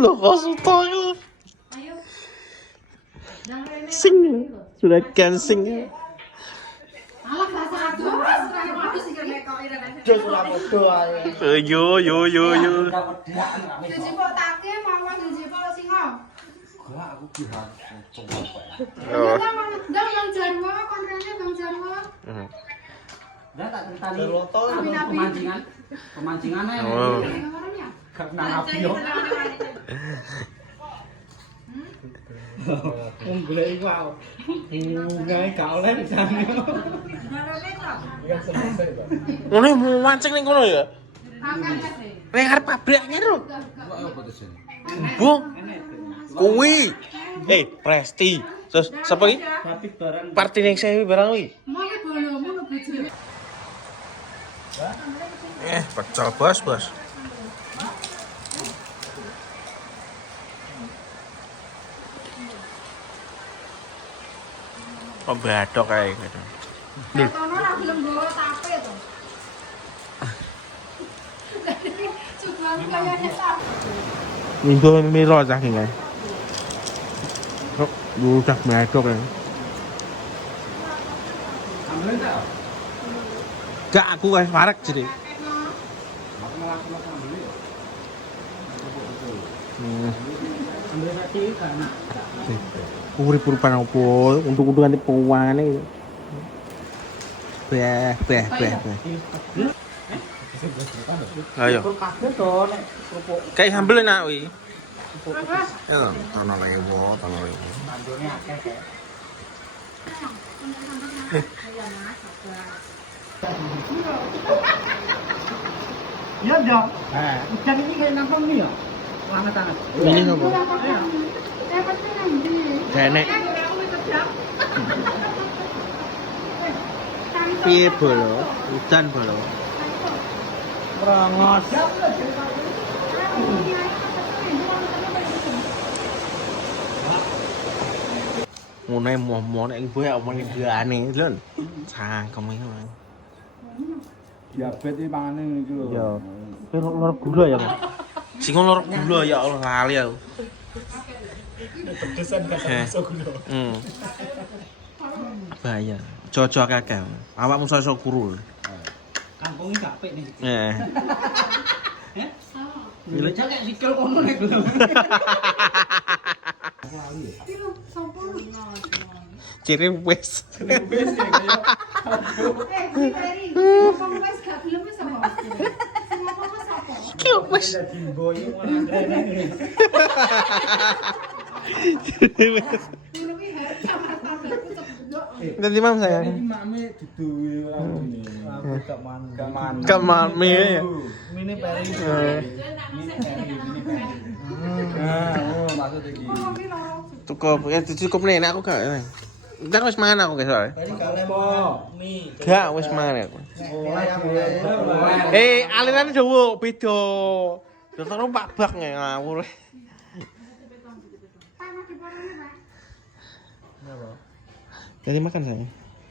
Loh, kok suto itu? Sing, sudah kan sing. Yo. Pemancingan aja. Karena api yo. Golek iku aku. Gawe gak oleh pisan. Ngono mau mancing ning kono ya? Ning arep pabriknya lho. Bu. Kuwi. Presti. Terus sapa iki? Parti ning sewi barang kuwi. Pecel bos. Oh, badok kayak gitu. Ketono ora gelem nggawa tape to. Coba kayane tape. Minggu milo saking kae. Kok budak badok ya. Gak aku wis parek jadi. Urip-uripan opo untuk-untungan penguangane. Beh. Ayo. Kayak sambel enak wi. Ya, tono lewo. Tanjurnya akeh kayak. Iya dong. Ikan ini kayak nampang nih ya. Hangat-hangat. Ini sapa? Nenek. Piye bolo? Udan bolo. Rongos. Ngene momo nek ibu ya omong ibane lho. Cangkem iki. Diabet iki pangane iki lho. Iya. Ki loro gula ya, Mas. Sing loro gula ya Allah lali aku. Pedesan gak iso gula. Bahaya. Cocok kakek. Awakmu iso kuru. Kampung iki gak apik nih. Milih kayak sikil kono nek lho. Ciri wis. Nanti mam saya. Makme dudu Keman ya. Mini peri. Maksud iki. Cukup nih aku gak. Entar wis mangan aku guys soalnya. Gak wis mangan aku. Aliran Jawa beda. Dokter Pak Bak ngawur. Jadi makan saya.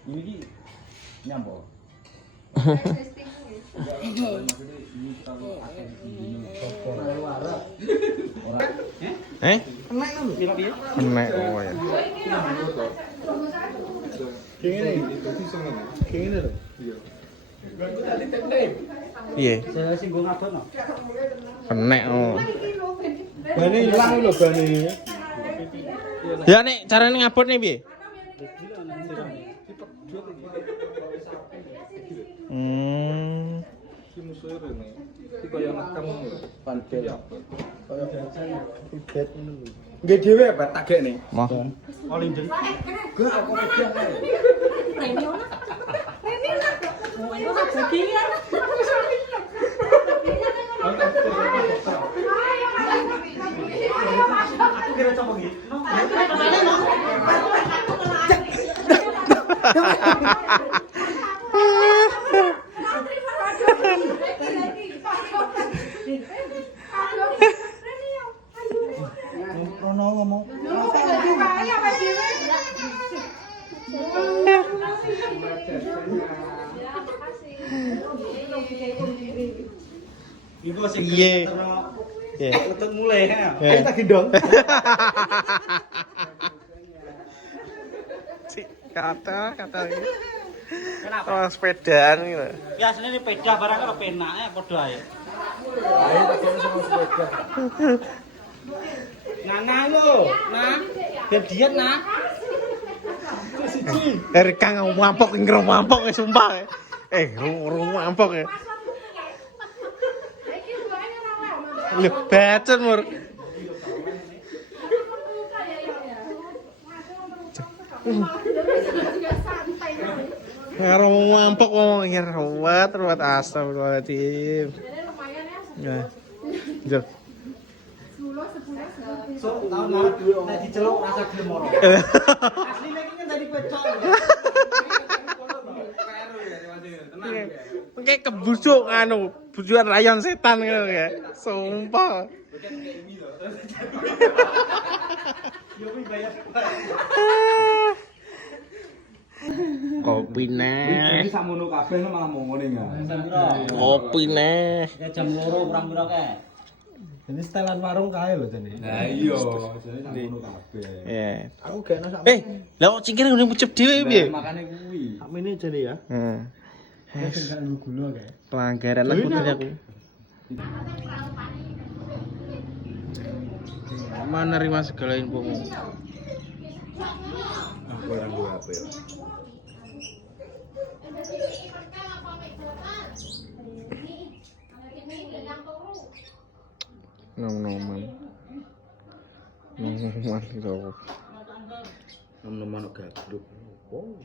Ini nyambo. Enak oh ya. Kene lho. Iya. Saya sing go ngadono. Enak oh. Bane ilang lho bane. Ya nek carane ngabotne piye? Ki musuhe rene. Ki kaya nekam ngono. Panbel. Kaya ibet ngono lho. Nggih dhewe bet tagekne. Mah. Olinden. Gak kok pegang kae. Aku kira coba gitu. Rono ngomong. Iku sing Iya. Ya. Untuk mulai ya. Ya. Kita gendong. Kata oh, sepedaan gitu. Biasanya ini peda barang kalau penak ya padha ae. Ayo tak kono sama sepeda. Nah lho, nah. Biar diet nah. Siji. Kang mampok ngro mampok sumpah. Rung mampok ya. Iki buahnya ora lewat. Lho, bacot mur. Santai. Karo mampok ngomong ya ruwet astagfirullahaladzim. Jadi lumayan ya. Ya. Jol. 10 So, tahun lalu nek diceluk rasa gelem ora. Asline iki kan tadi pecok. Kayak kebusuk anu, bujuan rayon setan gitu ya. Sumpah. Kopi neh. Iki sakmono kabeh malah mau ngene enggak. Kopi neh. Jam 2 kurang pira kae? Ini setelan warung kae lho jane. Nah iya, jane sakmono kabeh. Ya. Aku gak enak sak. Lah kok cingkir ngene mucep dhewe piye? Makane kuwi. Sakmene jane ya. Enggak lu gula kae. Pelanggaran lah putih aku. Mana nerima segala infomu? Aku yang duwe HP. Nom-noman. Nom-noman itu. Nom-noman gabluk. Oh.